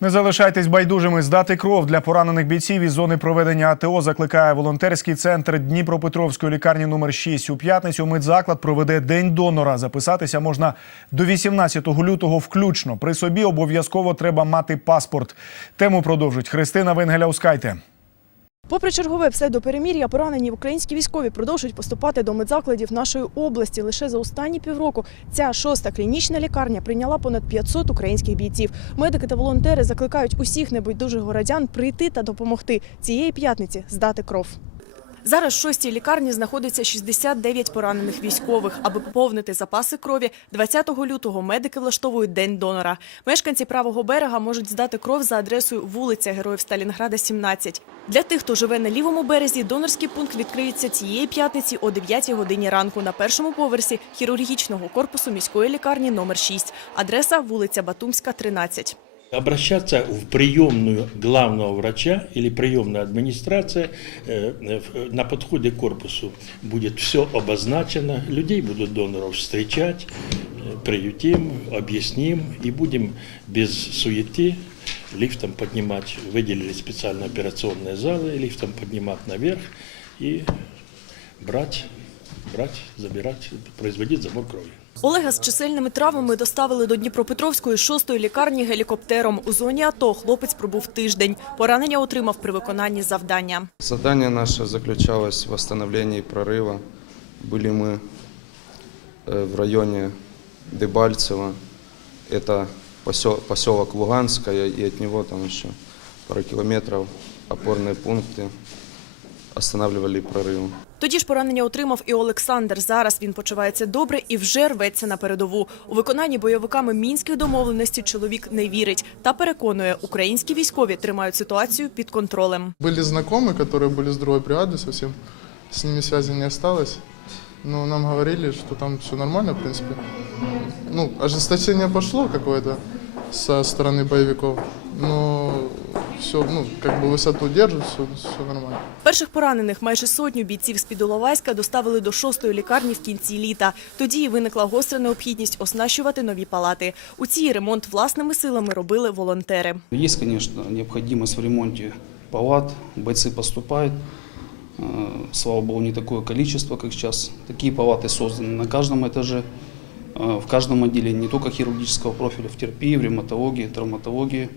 Не залишайтесь байдужими. Здати кров для поранених бійців із зони проведення АТО закликає волонтерський центр Дніпропетровської лікарні номер 6. У п'ятницю медзаклад проведе День донора. Записатися можна до 18 лютого включно. При собі обов'язково треба мати паспорт. Тему продовжить Христина Венгеляускайте. Попри чергове псевдоперемір'я, поранені українські військові продовжують поступати до медзакладів нашої області. Лише за останні півроку ця шоста клінічна лікарня прийняла понад 500 українських бійців. Медики та волонтери закликають усіх небайдужих городян прийти та допомогти цієї п'ятниці здати кров. Зараз в шостій лікарні знаходиться 69 поранених військових. Аби поповнити запаси крові, 20 лютого медики влаштовують день донора. Мешканці правого берега можуть здати кров за адресою вулиця Героїв Сталінграда, 17. Для тих, хто живе на лівому березі, донорський пункт відкриється цієї п'ятниці о 9 годині ранку на першому поверсі хірургічного корпусу міської лікарні номер 6. Адреса вулиця Батумська, 13. Обращаться в приемную главного врача или приемная администрация. э, в- На подходе к корпусу будет все обозначено. Людей будут доноров встречать, э, приютим, объясним и будем без суеты лифтом поднимать. Выделили специально операционные залы, лифтом поднимать наверх и брать, брать, забирать, производить забор крови. Олега з чисельними травмами доставили до Дніпропетровської шостої лікарні гелікоптером. У зоні АТО хлопець пробув тиждень. Поранення отримав при виконанні завдання. Задание наше заключалось в восстановлении прорыва. Были мы э, в районе Дебальцево, это посел- поселок Луганское, и от него там еще пару километров опорные пункты останавливали прорыв. Тоді ж поранення отримав і Олександр. Зараз він почувається добре і вже рветься на передову. У виконанні бойовиками мінських домовленостей чоловік не вірить та переконує, українські військові тримають ситуацію під контролем. Были знакомые, которые были с другой бригады совсем, с ними связи не осталось. Но нам говорили, что там все нормально, в принципе. Ну, ожесточение пошло какое-то со стороны боевиков, но все, ну, как бы высоту держат, все, все нормально. Перших поранених майже сотню бійців з Підоловайська доставили до шостої лікарні в кінці літа. Тоді і виникла гостра необхідність оснащувати нові палати. У цій ремонт власними силами робили волонтери. Есть, конечно, необходимость в ремонте палат, бойцы поступают. Э, Слава богу, не такое количество, как сейчас. Такие палаты созданы на каждом этаже, э, в каждом отделении, не только хирургического профиля, в терапии, в ревматологии, травматологии.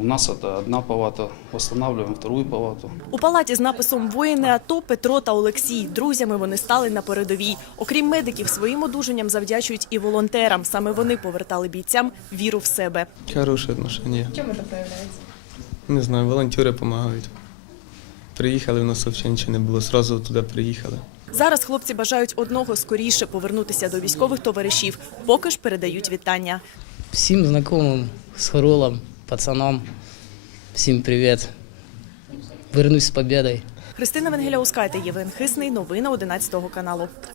У нас это одна палата, восстанавливаем вторую палату. У палаті з написом Воїни АТО Петро та Олексій. Друзями вони стали на передовій. Окрім медиків, своїм одужанням завдячують і волонтерам. Саме вони повертали бійцям віру в себе. Хорошие отношения. Чем это проявляется? Не знаю, волонтери допомагають. Приїхали, у нас взагалі нічого не було, сразу туди приїхали. Зараз хлопці бажають одного скоріше повернутися до військових товаришів. Поки ж передають вітання. Всім знайомим з Хоролом, пацанам. Всім привіт. Вернусь з победою. Христина Венгеляускайте, Євген Хисний. Новини 11 каналу.